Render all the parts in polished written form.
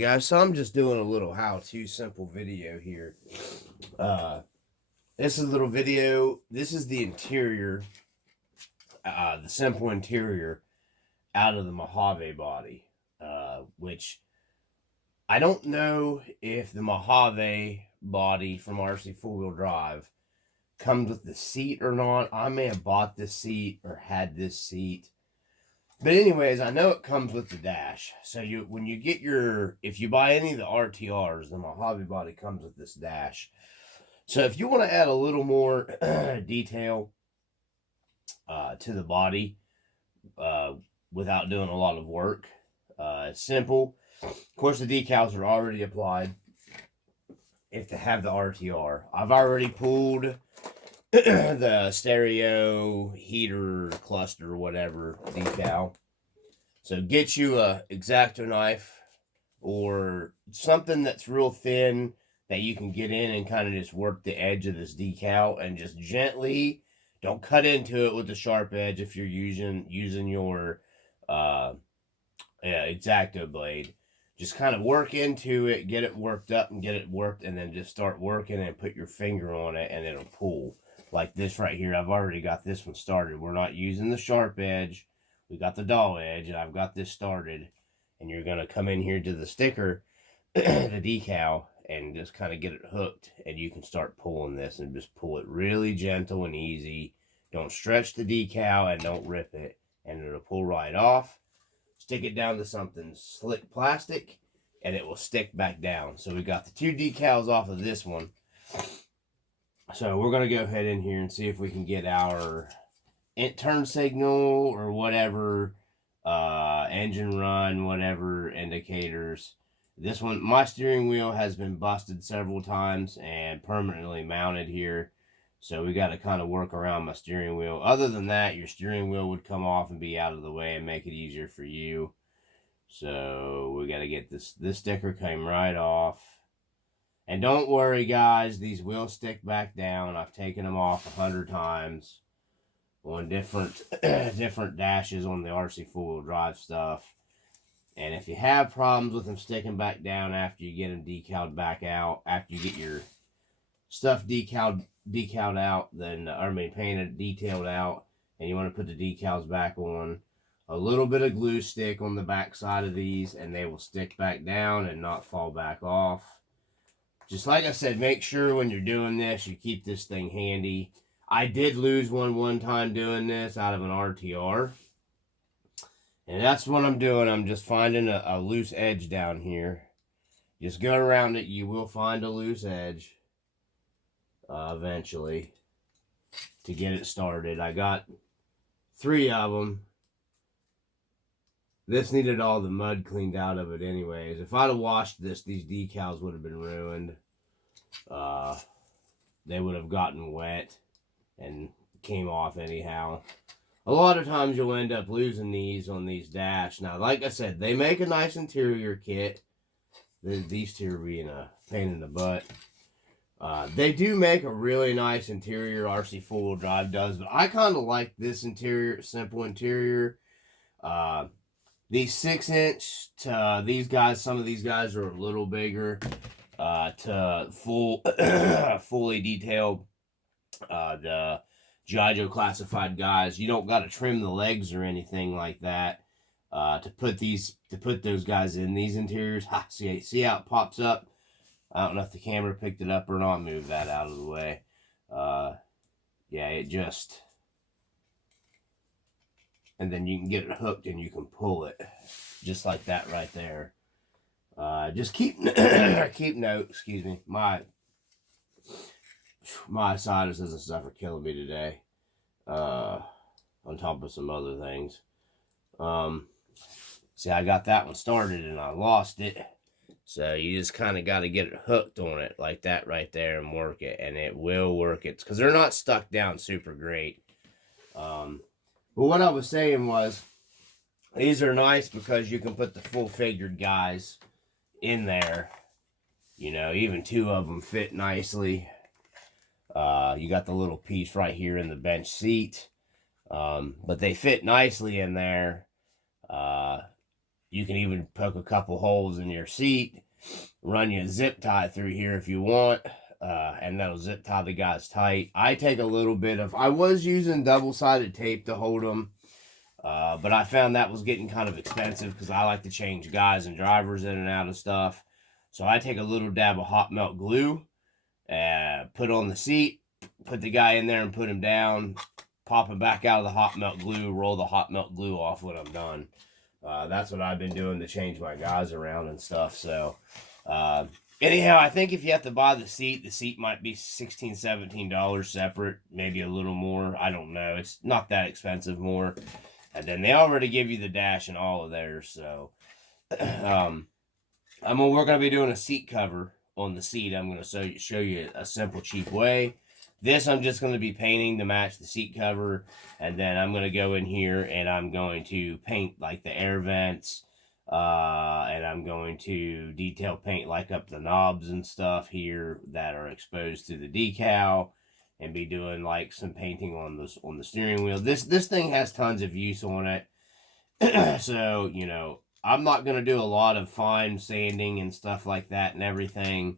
guys, so I'm just doing a little how-to simple video here. This is a little video. This is the interior, the simple interior out of the Mojave body, which I don't know if the Mojave body from Rc4wd Drive comes with the seat or not. I may have bought this seat or had this seat. But anyways, I know it comes with the dash. So when you get if you buy any of the RTRs, the Mojave body comes with this dash. So if you want to add a little more detail to the body without doing a lot of work, it's simple. Of course, the decals are already applied if they have the RTR. I've already pulled the stereo heater cluster, whatever decal. So get you a X-Acto knife or something that's real thin that you can get in and kind of just work the edge of this decal and just gently, don't cut into it with the sharp edge if you're using your X-Acto blade. Just kind of work into it, get it worked up and get it worked, and then just start working and put your finger on it and it'll pull. Like this right here, I've already got this one started. We're not using the sharp edge. We got the dull edge, and I've got this started. And you're going to come in here to the sticker, the decal, and just kind of get it hooked. And you can start pulling this and just pull it really gentle and easy. Don't stretch the decal and don't rip it. And it'll pull right off. Stick it down to something slick plastic, and it will stick back down. So we got the two decals off of this one. So we're going to go ahead in here and see if we can get our turn signal or whatever, engine run, whatever indicators. This one, my steering wheel has been busted several times and permanently mounted here. So we got to kind of work around my steering wheel. Other than that, your steering wheel would come off and be out of the way and make it easier for you. So we got to get this sticker came right off. And don't worry, guys, these will stick back down. I've taken them off 100 times on different dashes on the Rc4wd Drive stuff. And if you have problems with them sticking back down after you get them decaled back out, after you get your stuff decaled out, then painted, detailed out, and you want to put the decals back on, a little bit of glue stick on the back side of these, and they will stick back down and not fall back off. Just like I said, make sure when you're doing this, you keep this thing handy. I did lose one time doing this out of an RTR. And that's what I'm doing. I'm just finding a loose edge down here. Just go around it. You will find a loose edge eventually to get it started. I got 3 of them. This needed all the mud cleaned out of it anyways. If I'd have washed this, these decals would have been ruined. They would have gotten wet and came off anyhow. A lot of times you'll end up losing these on these dash. Now, like I said, they make a nice interior kit. These two are being a pain in the butt. They do make a really nice interior, Rc4wd Drive does, but I kind of like this interior, simple interior. These 6-inch to these guys, some of these guys are a little bigger, to fully detailed, the G.I. Joe classified guys. You don't got to trim the legs or anything like that, to put those guys in these interiors. Ha, see how it pops up? I don't know if the camera picked it up or not. Move that out of the way. Yeah, it just... And then you can get it hooked and you can pull it. Just like that right there. Just keep note, excuse me. My sinuses and stuff are killing me today. On top of some other things. See, I got that one started and I lost it. So you just kind of got to get it hooked on it like that right there and work it. And it will work it. Because they're not stuck down super great. But what I was saying was, these are nice because you can put the full-figured guys in there. You know, even 2 of them fit nicely. You got the little piece right here in the bench seat. But they fit nicely in there. You can even poke a couple holes in your seat, run you a zip tie through here if you want, and that'll zip tie the guys tight. I take a little bit of, I was using double-sided tape to hold them, but I found that was getting kind of expensive because I like to change guys and drivers in and out of stuff. So I take a little dab of hot melt glue, put on the seat, put the guy in there and put him down, pop him back out of the hot melt glue, roll the hot melt glue off when I'm done. That's what I've been doing to change my guys around and stuff. So anyhow, I think if you have to buy the seat might be $16, $17 separate, maybe a little more. I don't know. It's not that expensive more. And then they already give you the dash and all of theirs. So we're going to be doing a seat cover on the seat. I'm going to show you a simple, cheap way. This I'm just going to be painting to match the seat cover. And then I'm going to go in here and I'm going to paint like the air vents. And I'm going to detail paint like up the knobs and stuff here that are exposed to the decal. And be doing like some painting on the steering wheel. This thing has tons of use on it. So, you know, I'm not going to do a lot of fine sanding and stuff like that and everything.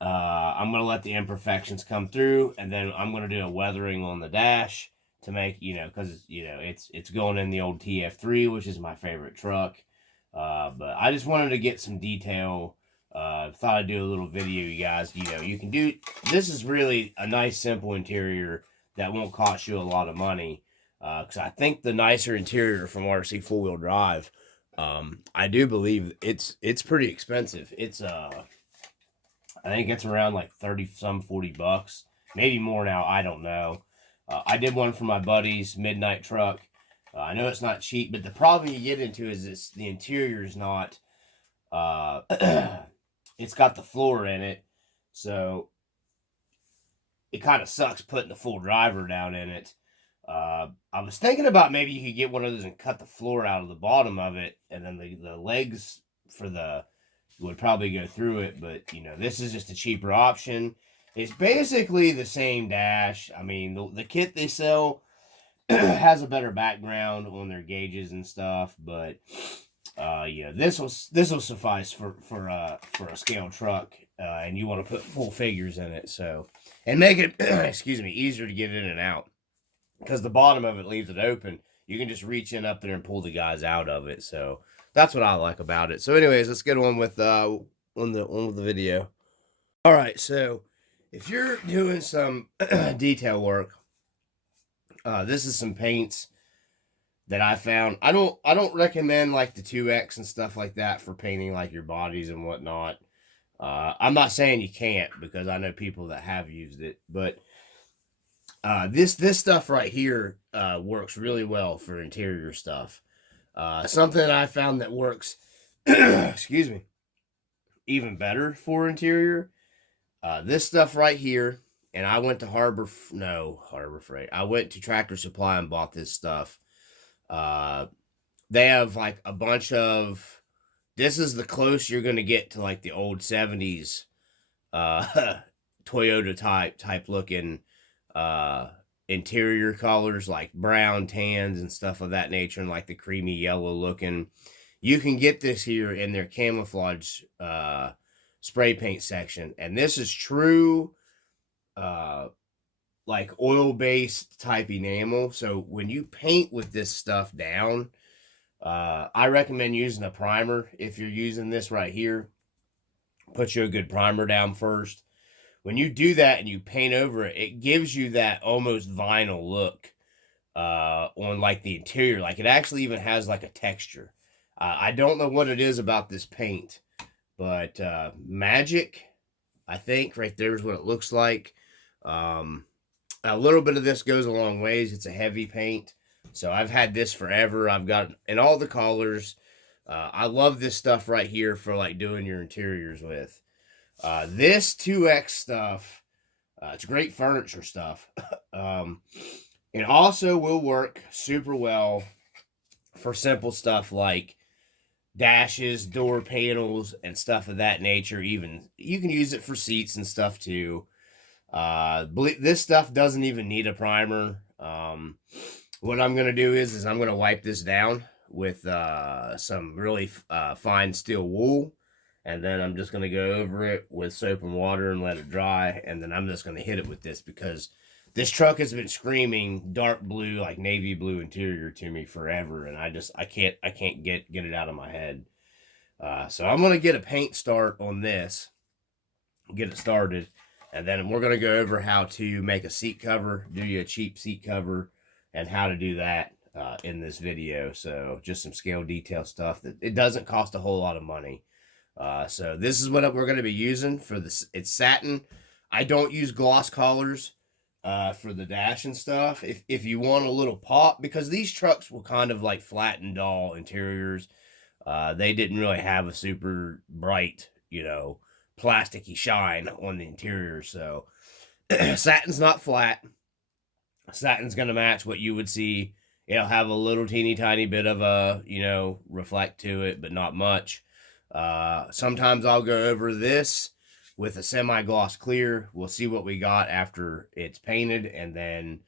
I'm going to let the imperfections come through, and then I'm going to do a weathering on the dash to make, you know, because, you know, it's going in the old TF3, which is my favorite truck. But I just wanted to get some detail. Thought I'd do a little video, you guys. You know, you can do, this is really a nice, simple interior that won't cost you a lot of money. Because I think the nicer interior from RC 4-wheel drive, I do believe it's pretty expensive. It's I think it's around like 40 bucks, maybe more now. I don't know. I did one for my buddy's midnight truck. I know it's not cheap, but the problem you get into is the interior is not. It's got the floor in it, so it kind of sucks putting the full driver down in it. I was thinking about maybe you could get one of those and cut the floor out of the bottom of it, and then the legs for the would probably go through it. But you know, this is just a cheaper option. It's basically the same dash. I mean, the kit they sell has a better background on their gauges and stuff, but yeah, this will suffice for a scale truck, and you want to put full figures in it, so, and make it excuse me, easier to get in and out, because the bottom of it leaves it open. You can just reach in up there and pull the guys out of it. So that's what I like about it. So anyways, let's get on with on the video. All right, so if you're doing some detail work, this is some paints that I found. I don't recommend like the 2X and stuff like that for painting like your bodies and whatnot. I'm not saying you can't, because I know people that have used it, but this stuff right here works really well for interior stuff. Something that I found that works excuse me, even better for interior, this stuff right here. And I went to Harbor Freight. I went to Tractor Supply and bought this stuff. They have like a bunch of, this is the close you're going to get to like the old 70s Toyota type looking interior colors, like brown, tans, and stuff of that nature, and like the creamy yellow looking. You can get this here in their camouflage spray paint section, and this is true like oil-based type enamel. So when you paint with this stuff down, I recommend using a primer. If you're using this right here, put you a good primer down first. When you do that and you paint over it, it gives you that almost vinyl look on like the interior. Like it actually even has like a texture. I don't know what it is about this paint, but magic, I think right there is what it looks like. A little bit of this goes a long ways. It's a heavy paint, so I've had this forever. I've got in all the colors. I love this stuff right here for like doing your interiors with. This 2X stuff, it's great furniture stuff. It also will work super well for simple stuff like dashes, door panels, and stuff of that nature. Even you can use it for seats and stuff too. This stuff doesn't even need a primer. What I'm going to do is I'm going to wipe this down with some really fine steel wool. And then I'm just going to go over it with soap and water and let it dry. And then I'm just going to hit it with this because this truck has been screaming dark blue, like navy blue interior to me forever. And I can't get it out of my head. So I'm going to get a paint start on this, get it started. And then we're going to go over how to make a seat cover, do you a cheap seat cover, and how to do that in this video. So just some scale detail stuff that it doesn't cost a whole lot of money. So this is what we're going to be using for this. It's satin. I don't use gloss collars for the dash and stuff. If you want a little pop, because these trucks were kind of like flat and dull interiors. They didn't really have a super bright, you know, plasticky shine on the interior. So satin's not flat. Satin's going to match what you would see. It'll have a little teeny tiny bit of a, you know, reflect to it, but not much. Sometimes I'll go over this with a semi-gloss clear. We'll see what we got after it's painted, and then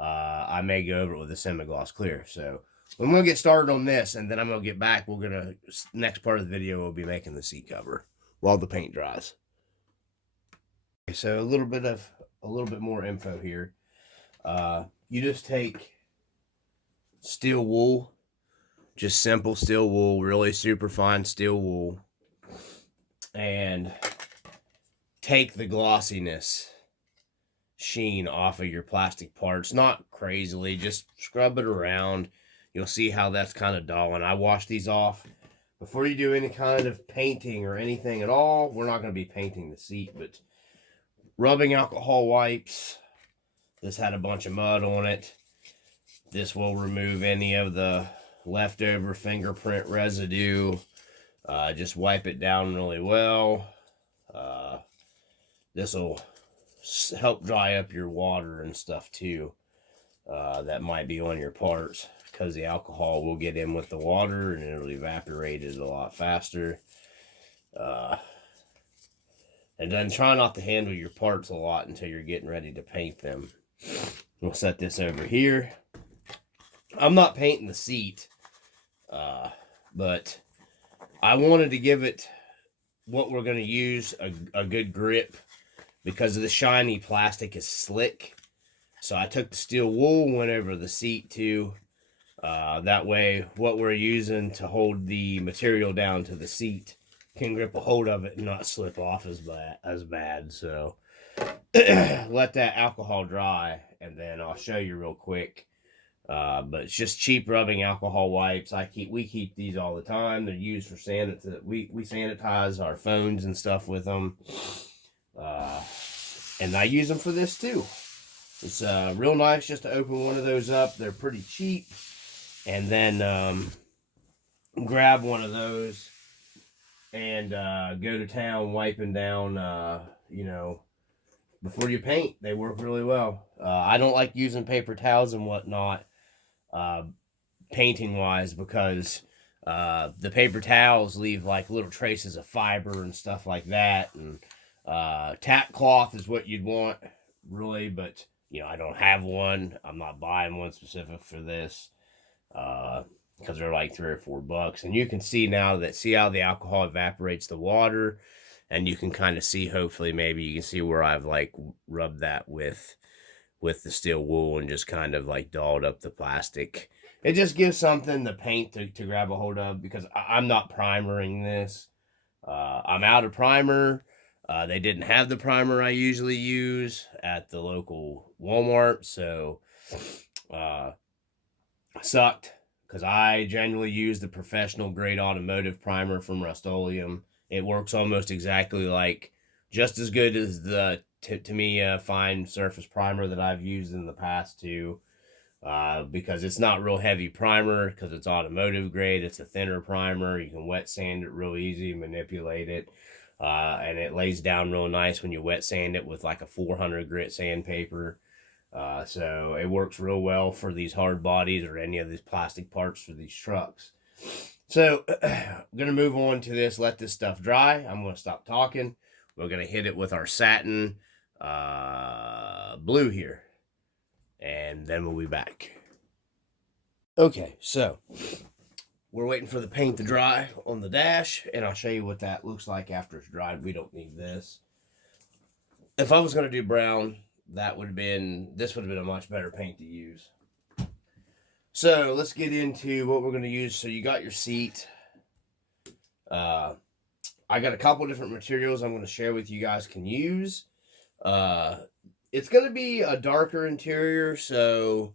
I may go over it with a semi-gloss clear. So I'm going to get started on this, and then I'm going to get back. Next part of the video, we'll be making the seat cover while the paint dries. Okay, so a little bit more info here. You just take steel wool, just simple steel wool, really super fine steel wool, and take the glossiness sheen off of your plastic parts. Not crazily, just scrub it around. You'll see how that's kind of dull, and I wash these off before you do any kind of painting or anything at all. We're not going to be painting the seat, but rubbing alcohol wipes. This had a bunch of mud on it. This will remove any of the leftover fingerprint residue. Just wipe it down really well. This will help dry up your water and stuff too. That might be on your parts, because the alcohol will get in with the water and it'll evaporate it a lot faster. And then try not to handle your parts a lot until you're getting ready to paint them. We'll set this over here. I'm not painting the seat, but I wanted to give it what we're going to use, a good grip, because the shiny plastic is slick. So I took the steel wool, went over the seat too. That way what we're using to hold the material down to the seat can grip a hold of it and not slip off as bad. So let that alcohol dry, and then I'll show you real quick. But it's just cheap rubbing alcohol wipes. We keep these all the time. They're used for we sanitize our phones and stuff with them. And I use them for this too. It's real nice just to open one of those up. They're pretty cheap. And then grab one of those and go to town wiping down, you know, before you paint. They work really well. I don't like using paper towels and whatnot painting wise, because the paper towels leave like little traces of fiber and stuff like that. And tap cloth is what you'd want, really, but you know, I don't have one. I'm not buying one specific for this, because they're like $3 or $4. And you can see now see how the alcohol evaporates the water, and you can kind of see, hopefully maybe you can see where I've like rubbed that with the steel wool and just kind of like dolled up the plastic. It just gives something, the paint, to grab a hold of, because I'm not primering this. I'm out of primer. They didn't have the primer I usually use at the local Walmart, so sucked, because I generally use the professional grade automotive primer from Rust-Oleum. It works almost exactly like, just as good as the to me fine surface primer that I've used in the past too, because it's not real heavy primer, because it's automotive grade. It's a thinner primer. You can wet sand it real easy, manipulate it. And it lays down real nice when you wet sand it with like a 400 grit sandpaper. So it works real well for these hard bodies or any of these plastic parts for these trucks. So I'm going to move on to this, let this stuff dry. I'm going to stop talking. We're going to hit it with our satin blue here, and then we'll be back. Okay, so we're waiting for the paint to dry on the dash, and I'll show you what that looks like after it's dried. We don't need this. If I was going to do brown, this would have been a much better paint to use. So let's get into what we're going to use. So you got your seat. I got a couple different materials I'm going to share with you guys can use. It's going to be a darker interior, so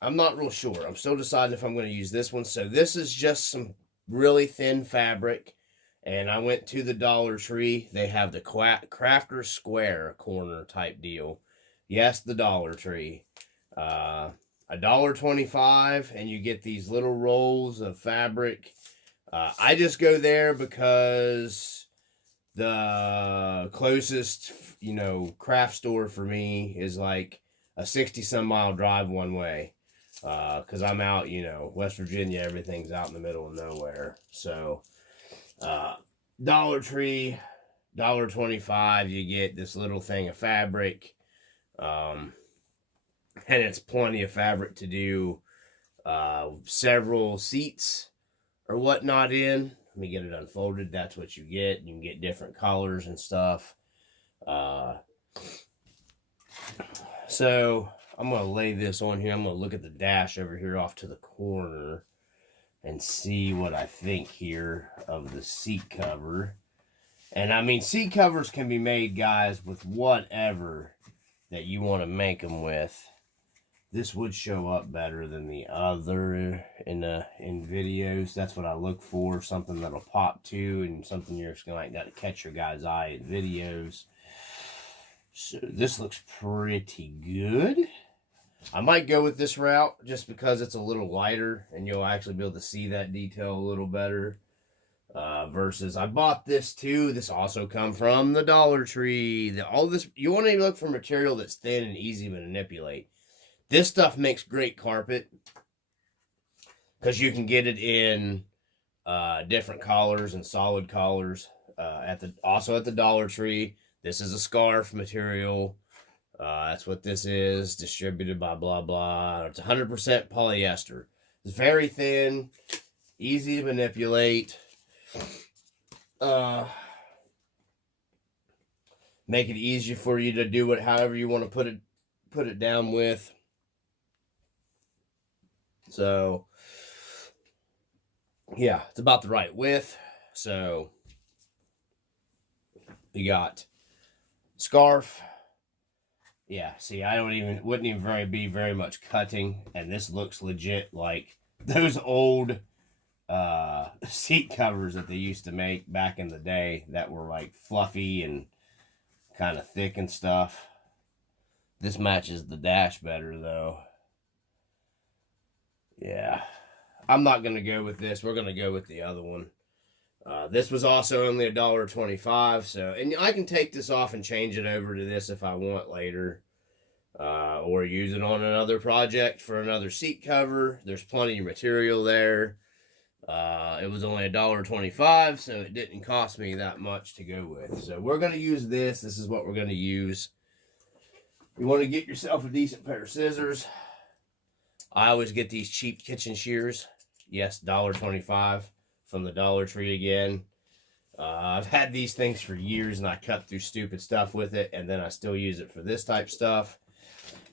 I'm not real sure. I'm still deciding if I'm going to use this one. So this is just some really thin fabric. And I went to the Dollar Tree. They have the Crafter Square corner type deal. Yes, the Dollar Tree. $1.25, and you get these little rolls of fabric. I just go there because the closest, craft store for me is like a 60-some mile drive one way. Because I'm out, West Virginia, everything's out in the middle of nowhere. So, Dollar Tree, $1.25, you get this little thing of fabric. And it's plenty of fabric to do several seats or whatnot in. Let me get it unfolded. That's what you get. You can get different colors and stuff. So I'm going to lay this on here. I'm going to look at the dash over here off to the corner and see what I think here of the seat cover. And I mean, seat covers can be made, guys, with whatever that you want to make them with. This would show up better than the other in videos. That's what I look for, something that'll pop to and something you're just going to catch your guy's eye in videos. So this looks pretty good. I might go with this route just because it's a little lighter and you'll actually be able to see that detail a little better. Versus I bought this too. This also come from the Dollar Tree. All this, you want to look for material that's thin and easy to manipulate. This stuff makes great carpet because you can get it in different collars and solid collars. Also at the Dollar Tree. This is a scarf material. That's what this is. Distributed by blah blah. It's 100% polyester. It's very thin, easy to manipulate. Make it easier for you to do it however you want to put it down with. So yeah, it's about the right width. So you got scarf. Yeah, see, wouldn't even be very much cutting, and this looks legit like those old seat covers that they used to make back in the day that were like fluffy and kind of thick and stuff. This matches the dash better though. Yeah, I'm not gonna go with this. We're gonna go with the other one. This was also only $1.25, so, and I can take this off and change it over to this if I want later, or use it on another project for another seat cover. There's plenty of material there. It was only $1.25, so it didn't cost me that much to go with. So we're going to use this. This is what we're going to use. You want to get yourself a decent pair of scissors. I always get these cheap kitchen shears. Yes, $1.25 from the Dollar Tree again. I've had these things for years, and I cut through stupid stuff with it, and then I still use it for this type stuff.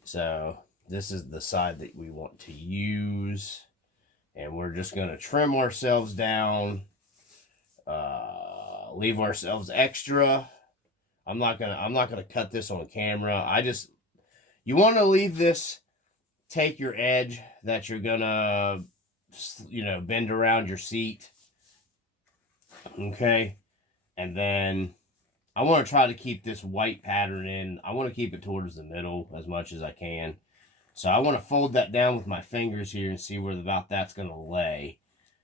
So this is the side that we want to use. And we're just going to trim ourselves down, leave ourselves extra. I'm not gonna cut this on camera. You want to leave this, take your edge that you're gonna, bend around your seat. Okay. And then I want to try to keep this white pattern in. I want to keep it towards the middle as much as I can. So I want to fold that down with my fingers here and see where about that's going to lay.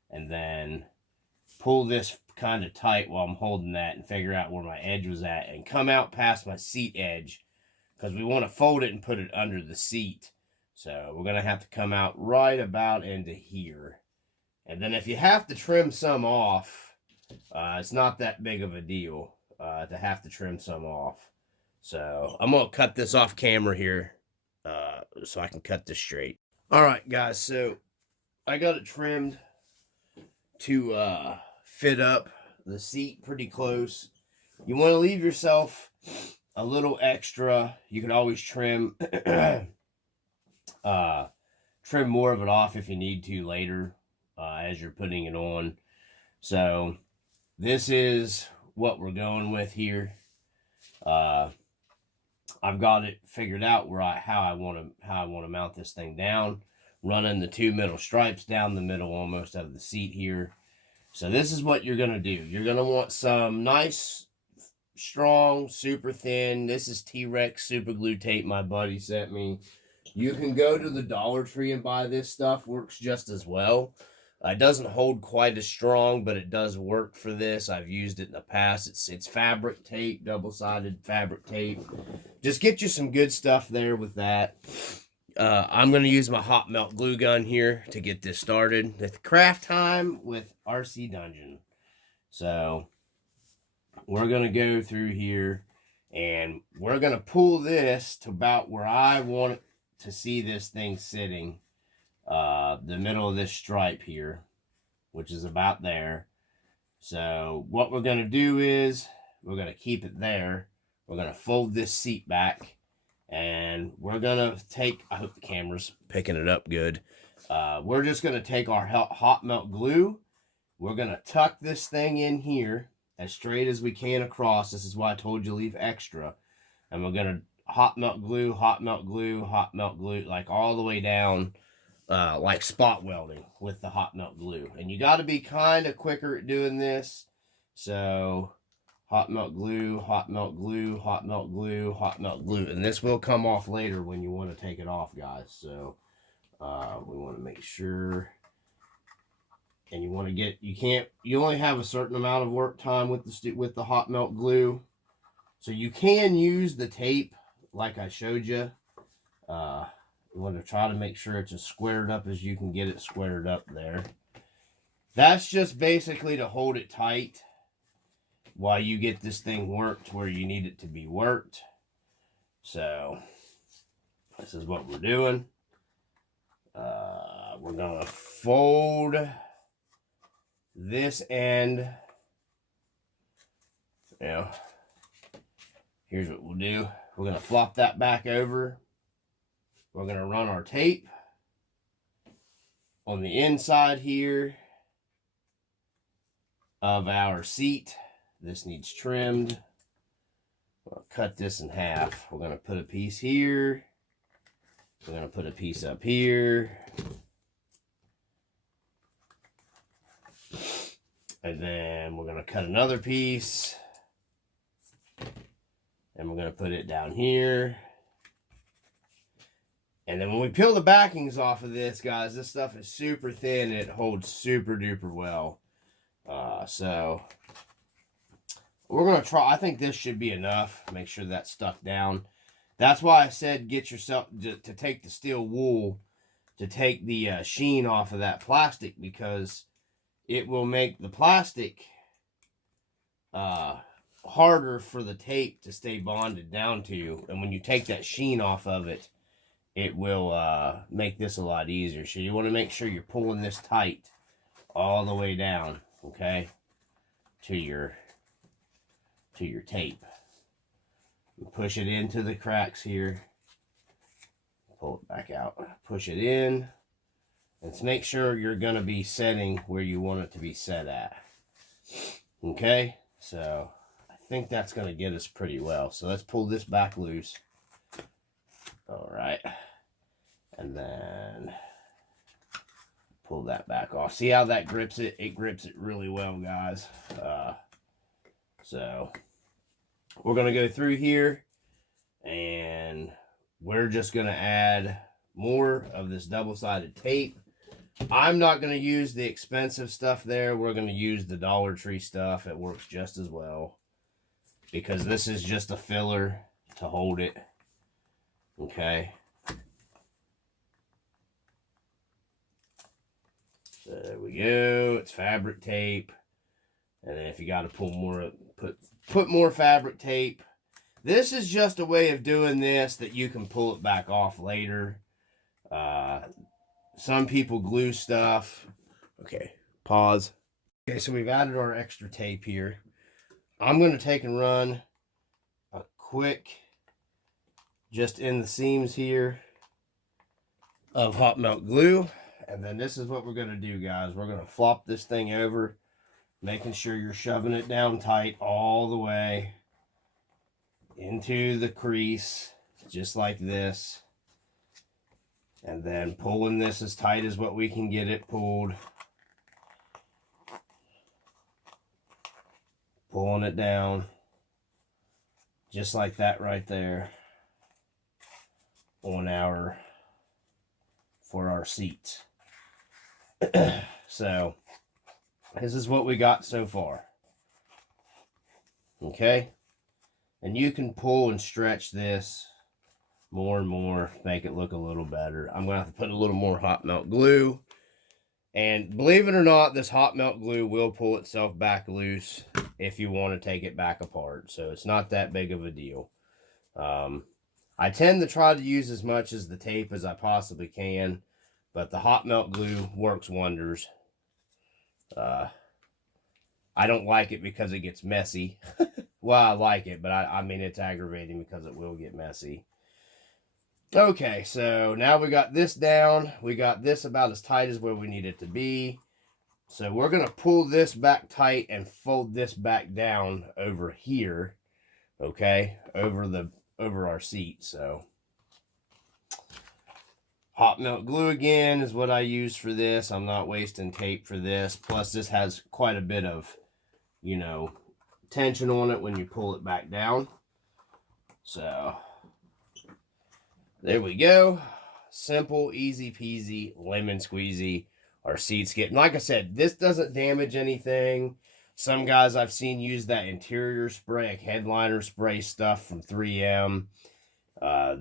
And then pull this kind of tight while I'm holding that and figure out where my edge was at. And come out past my seat edge. Because we want to fold it and put it under the seat. So we're going to have to come out right about into here. And then if you have to trim some off, it's not that big of a deal to have to trim some off. So I'm going to cut this off camera here. So I can cut this straight. Alright guys, so I got it trimmed. to fit up the seat pretty close. You want to leave yourself a little extra. You can always trim trim more of it off if you need to later as you're putting it on. So this is what we're going with here. I've got it figured out where how I want to mount this thing down, running the 2 middle stripes down the middle almost of the seat here. So this is what you're gonna do. You're gonna want some nice, strong, super thin. This is T-Rex super glue tape my buddy sent me. You can go to the Dollar Tree and buy this stuff. Works just as well. It doesn't hold quite as strong, but it does work for this. I've used it in the past. It's fabric tape, double-sided fabric tape. Just get you some good stuff there with that. I'm going to use my hot melt glue gun here to get this started. It's craft time with RC Dungeon. So we're going to go through here, and we're going to pull this to about where I want to see this thing sitting. The middle of this stripe here, which is about there. So what we're going to do is we're going to keep it there. We're going to fold this seat back, and we're going to take, I hope the camera's picking it up good. We're just going to take our hot melt glue. We're going to tuck this thing in here as straight as we can across. This is why I told you leave extra. And we're going to hot melt glue, hot melt glue, hot melt glue, like all the way down. Like spot welding with the hot melt glue. And you got to be kind of quicker at doing this. So hot melt glue, hot melt glue, hot melt glue, hot melt glue. And this will come off later when you want to take it off, guys. So we want to make sure. And you want to get, you only have a certain amount of work time with the hot melt glue. So you can use the tape like I showed you. You want to try to make sure it's as squared up as you can get it squared up there. That's just basically to hold it tight while you get this thing worked where you need it to be worked. So this is what we're doing. We're going to fold this end. Here's what we'll do. We're going to flop that back over. We're going to run our tape on the inside here of our seat. This needs trimmed. We'll cut this in half. We're going to put a piece here. We're going to put a piece up here. And then we're going to cut another piece. And we're going to put it down here. And then when we peel the backings off of this, guys, this stuff is super thin and it holds super duper well. So we're going to try. I think this should be enough. Make sure that's stuck down. That's why I said get yourself to take the steel wool to take the sheen off of that plastic, because it will make the plastic harder for the tape to stay bonded down to. And when you take that sheen off of it, it will make this a lot easier. So you want to make sure you're pulling this tight all the way down, okay, to your tape. You push it into the cracks here. Pull it back out. Push it in. And make sure you're going to be setting where you want it to be set at. Okay, so I think that's going to get us pretty well. So let's pull this back loose. All right, and then pull that back off. See how that grips it? It grips it really well, guys. So we're going to go through here, and we're just going to add more of this double-sided tape. I'm not going to use the expensive stuff there. We're going to use the Dollar Tree stuff. It works just as well, because this is just a filler to hold it. Okay. So there we go. It's fabric tape. And then if you got to pull more, put more fabric tape. This is just a way of doing this that you can pull it back off later. Some people glue stuff. Okay, pause. Okay, so we've added our extra tape here. I'm going to take and run a quick, just in the seams here, of hot melt glue. And then this is what we're going to do, guys. We're going to flop this thing over, making sure you're shoving it down tight all the way into the crease, just like this. And then pulling this as tight as what we can get it pulled. Pulling it down, just like that right there, for our seats. So this is what we got so far. Okay, and you can pull and stretch this more and more, make it look a little better. I'm gonna have to put a little more hot melt glue, and believe it or not, this hot melt glue will pull itself back loose if you want to take it back apart, so it's not that big of a deal. I tend to try to use as much as the tape as I possibly can, but the hot melt glue works wonders. I don't like it because it gets messy. Well, I like it, but I mean it's aggravating because it will get messy. Okay, so now we got this down. We got this about as tight as where we need it to be. So we're going to pull this back tight and fold this back down over here, okay, over our seat. So hot melt glue again is what I use for this. I'm not wasting tape for this. Plus this has quite a bit of, you know, tension on it when you pull it back down. So there we go. Simple, easy peasy, lemon squeezy. Our seats get, like I said, this doesn't damage anything. Some guys I've seen use that interior spray, like headliner spray stuff from 3M.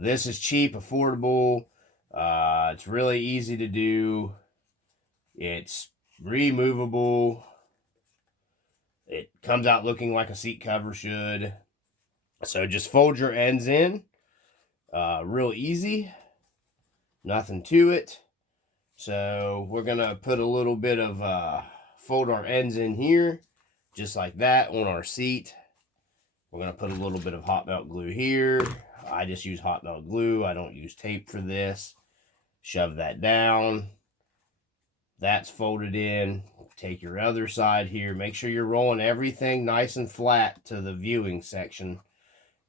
This is cheap, affordable. It's really easy to do. It's removable. It comes out looking like a seat cover should. So just fold your ends in. Real easy. Nothing to it. So we're going to put a little bit of, fold our ends in here, just like that on our seat. We're going to put a little bit of hot melt glue here. I just use hot melt glue. I don't use tape for this. Shove that down. That's folded in. Take your other side here. Make sure you're rolling everything nice and flat to the viewing section.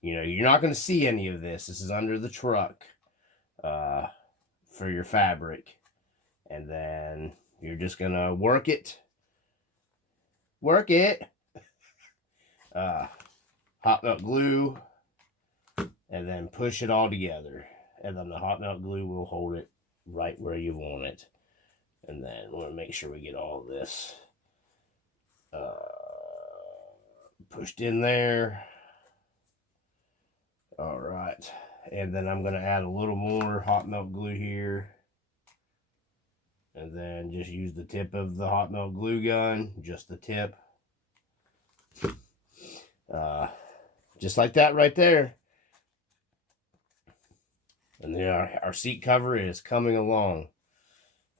You know, you're not going to see any of this. This is under the truck for your fabric. And then you're just going to work it. Work it. Hot melt glue. And then push it all together. And then the hot melt glue will hold it right where you want it. And then we're going to make sure we get all of this pushed in there. All right. And then I'm going to add a little more hot melt glue here. And then just use the tip of the hot melt glue gun, just the tip. Just like that right there. And then our seat cover is coming along.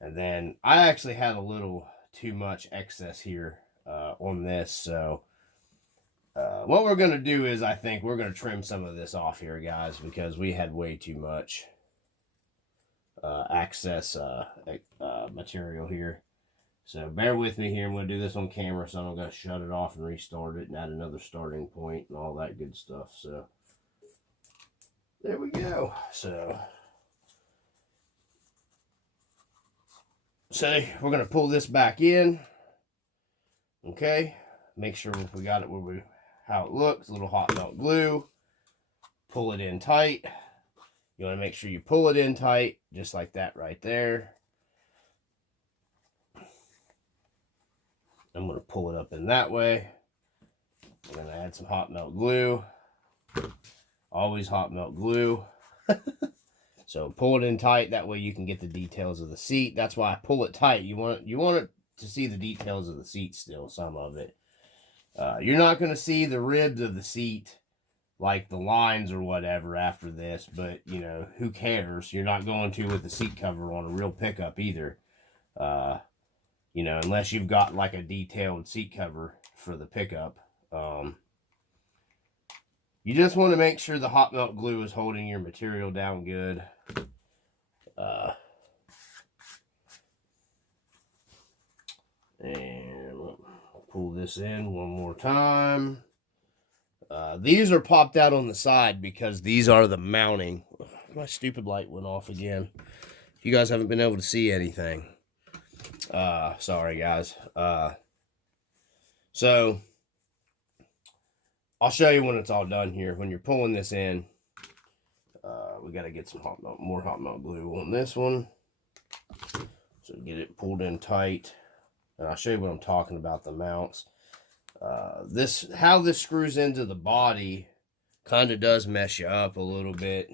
And then I actually had a little too much excess here on this. So what we're going to do is I think we're going to trim some of this off here, guys, because we had way too much excess material here. So bear with me here. I'm going to do this on camera, so I'm going to shut it off and restart it and add another starting point and all that good stuff. So there we go. So we're going to pull this back in. Okay. Make sure we got it how it looks. A little hot melt glue. Pull it in tight. You want to make sure you pull it in tight, just like that right there. I'm going to pull it up in that way. I'm going to add some hot melt glue. Always hot melt glue. So pull it in tight. That way you can get the details of the seat. That's why I pull it tight. You want it to see the details of the seat still, some of it. You're not going to see the ribs of the seat, like the lines or whatever after this, but, you know, who cares? You're not going to with the seat cover on a real pickup either. you know, unless you've got like a detailed seat cover for the pickup. You just want to make sure the hot melt glue is holding your material down good. And pull this in one more time. These are popped out on the side because these are the mounting. My stupid light went off again. You guys haven't been able to see anything. Sorry guys. So I'll show you when it's all done here. When you're pulling this in, we got to get some more hot melt glue on this one. So get it pulled in tight. And I'll show you what I'm talking about, the mounts. How this screws into the body kind of does mess you up a little bit.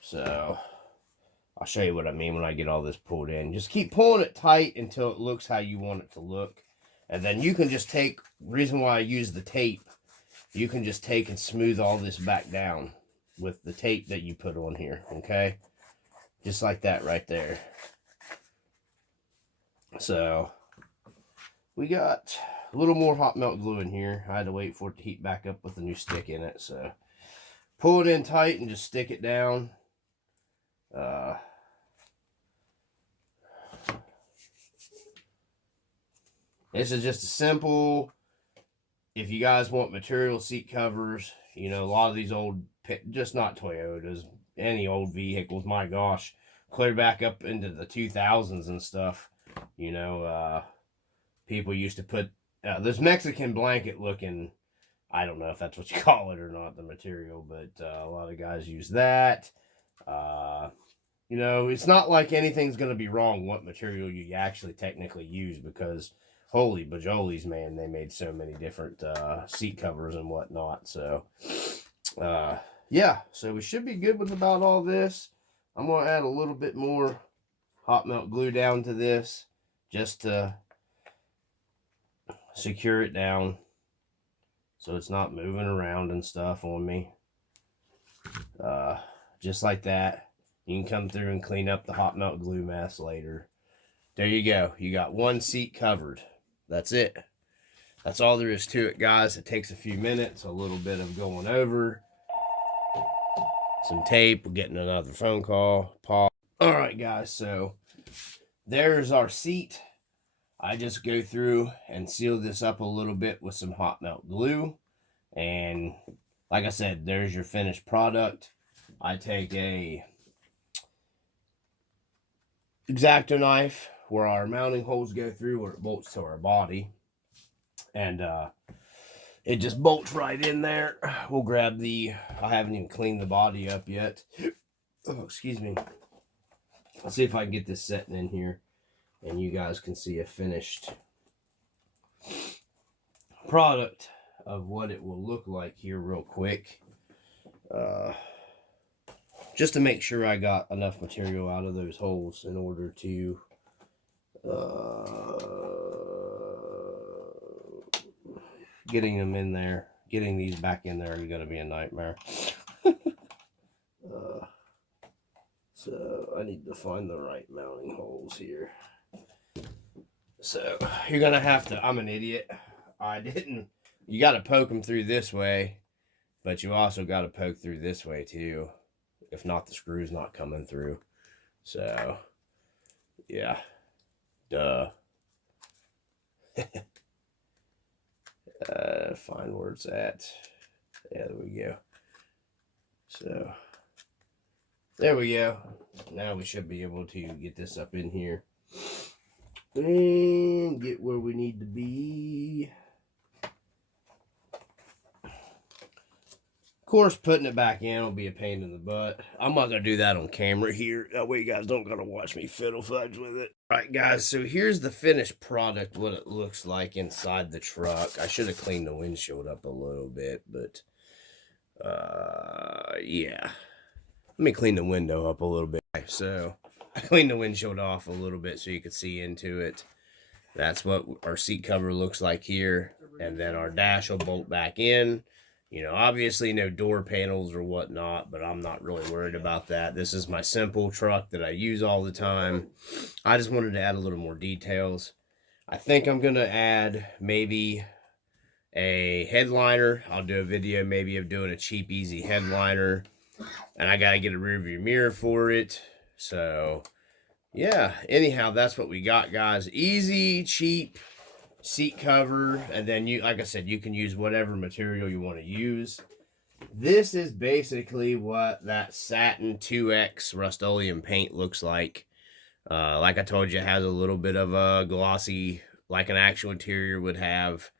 So I'll show you what I mean when I get all this pulled in. Just keep pulling it tight until it looks how you want it to look. And then you can just take, reason why I use the tape, you can just take and smooth all this back down with the tape that you put on here, okay? Just like that right there. So we got a little more hot melt glue in here. I had to wait for it to heat back up with a new stick in it. So pull it in tight and just stick it down. This is just a simple, if you guys want material seat covers, you know, a lot of these old, just not Toyotas, any old vehicles, my gosh, clear back up into the 2000s and stuff. You know, people used to put this Mexican blanket looking, I don't know if that's what you call it or not, the material, but a lot of guys use that. You know, it's not like anything's going to be wrong what material you actually technically use, because holy bajolis, man, they made so many different seat covers and whatnot. So, yeah, so we should be good with about all this. I'm going to add a little bit more hot melt glue down to this just to secure it down so it's not moving around and stuff on me. Just like that. You can come through and clean up the hot melt glue mess later. There you go. You got one seat covered. That's it. That's all there is to it, guys. It takes a few minutes, a little bit of going over, some tape. We're getting another phone call. Pause. All right, guys. So there's our seat. I just go through and seal this up a little bit with some hot melt glue. And like I said, there's your finished product. I take a X-Acto knife where our mounting holes go through, where it bolts to our body, and it just bolts right in there. We'll grab I haven't even cleaned the body up yet. Oh, excuse me. I'll see if I can get this setting in here and you guys can see a finished product of what it will look like here real quick. Just to make sure I got enough material out of those holes in order to getting them in there, getting these back in there is going to be a nightmare. So I need to find the right mounting holes here. So you're going to have to, I'm an idiot. You got to poke them through this way, but you also got to poke through this way too. If not, the screw's not coming through. So, yeah. Duh. Find where it's at. Yeah, there we go. So, there we go. Now we should be able to get this up in here and get where we need to be. Of course, putting it back in will be a pain in the butt. I'm not going to do that on camera here. That way you guys don't got to watch me fiddle fudge with it. All right, guys, so here's the finished product, what it looks like inside the truck. I should have cleaned the windshield up a little bit, but, yeah. Let me clean the window up a little bit. So, I cleaned the windshield off a little bit so you could see into it. That's what our seat cover looks like here. And then our dash will bolt back in. You know, obviously no door panels or whatnot, but I'm not really worried about that. This is my simple truck that I use all the time. I just wanted to add a little more details. I think I'm going to add maybe a headliner. I'll do a video maybe of doing a cheap, easy headliner. And I got to get a rear view mirror for it. So, yeah. Anyhow, that's what we got, guys. Easy, cheap seat cover, and then you, like I said, you can use whatever material you want to use. This is basically what that satin 2X Rust-Oleum paint looks like. Like I told you, it has a little bit of a glossy, like an actual interior would have.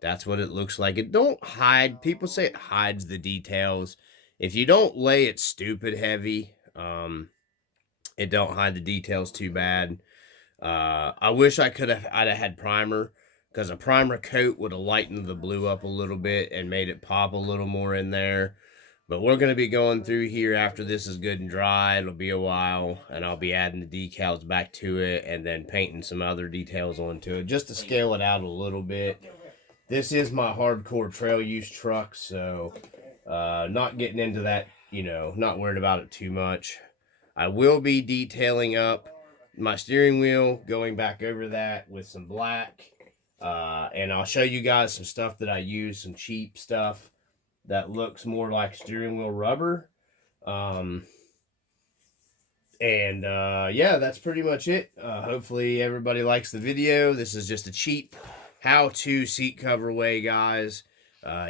That's what it looks like. It don't hide. People say it hides the details. If you don't lay it stupid heavy, it don't hide the details too bad. I wish I'd have had primer, because a primer coat would have lightened the blue up a little bit and made it pop a little more in there. But we're going to be going through here after this is good and dry. It'll be a while, and I'll be adding the decals back to it and then painting some other details onto it just to scale it out a little bit. This is my hardcore trail use truck, so not getting into that, you know, not worried about it too much. I will be detailing up my steering wheel, going back over that with some black. And I'll show you guys some stuff that I use, some cheap stuff that looks more like steering wheel rubber. Yeah, that's pretty much it. Hopefully everybody likes the video. This is just a cheap how-to seat cover way, guys.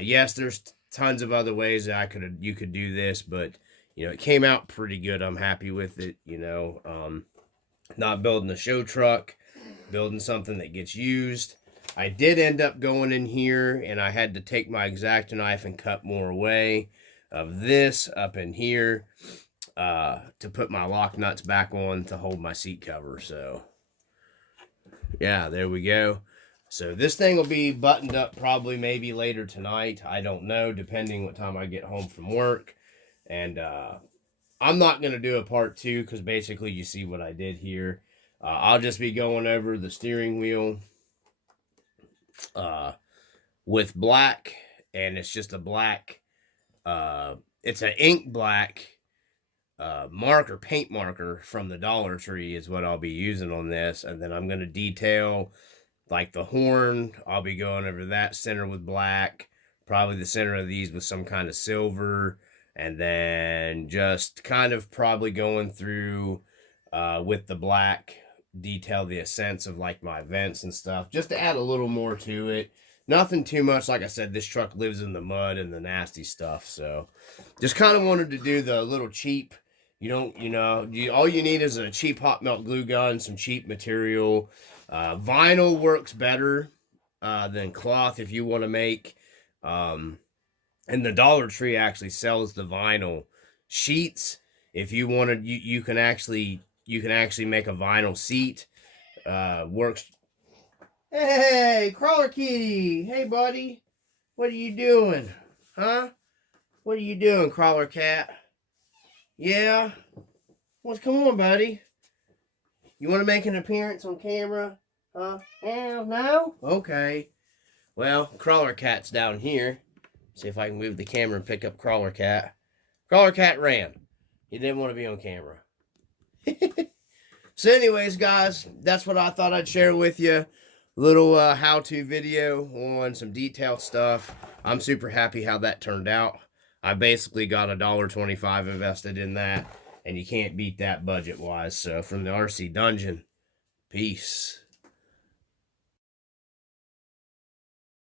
Yes, there's tons of other ways that you could do this, but you know, it came out pretty good. I'm happy with it, you know. Not building a show truck, building something that gets used. I did end up going in here, and I had to take my X-Acto knife and cut more away of this up in here to put my lock nuts back on to hold my seat cover. So, yeah, there we go. So this thing will be buttoned up probably maybe later tonight. I don't know, depending what time I get home from work. And I'm not going to do a part 2 because basically you see what I did here. I'll just be going over the steering wheel with black, and it's just a black, it's an ink black marker, paint marker from the Dollar Tree is what I'll be using on this. And then I'm going to detail like the horn. I'll be going over that center with black, probably the center of these with some kind of silver, and then just kind of probably going through with the black, detail the ascents of like my vents and stuff, just to add a little more to it. Nothing too much. Like I said, this truck lives in the mud and the nasty stuff, so just kind of wanted to do the little cheap. You don't, you know, all you need is a cheap hot melt glue gun, some cheap material. Vinyl works better than cloth if you want to make. And the Dollar Tree actually sells the vinyl sheets. If you wanted, you can actually make a vinyl seat. Works. Hey, Crawler Kitty. Hey, buddy. What are you doing? Huh? What are you doing, Crawler Cat? Yeah? What's going on, buddy? You want to make an appearance on camera? Huh? Hell no? Okay. Well, Crawler Cat's down here. See if I can move the camera and pick up Crawler Cat. Crawler Cat ran. He didn't want to be on camera. So anyways, guys, that's what I thought I'd share with you. Little how-to video on some detailed stuff. I'm super happy how that turned out. I basically got $1.25 invested in that, and you can't beat that budget-wise. So from the RC Dungeon, peace.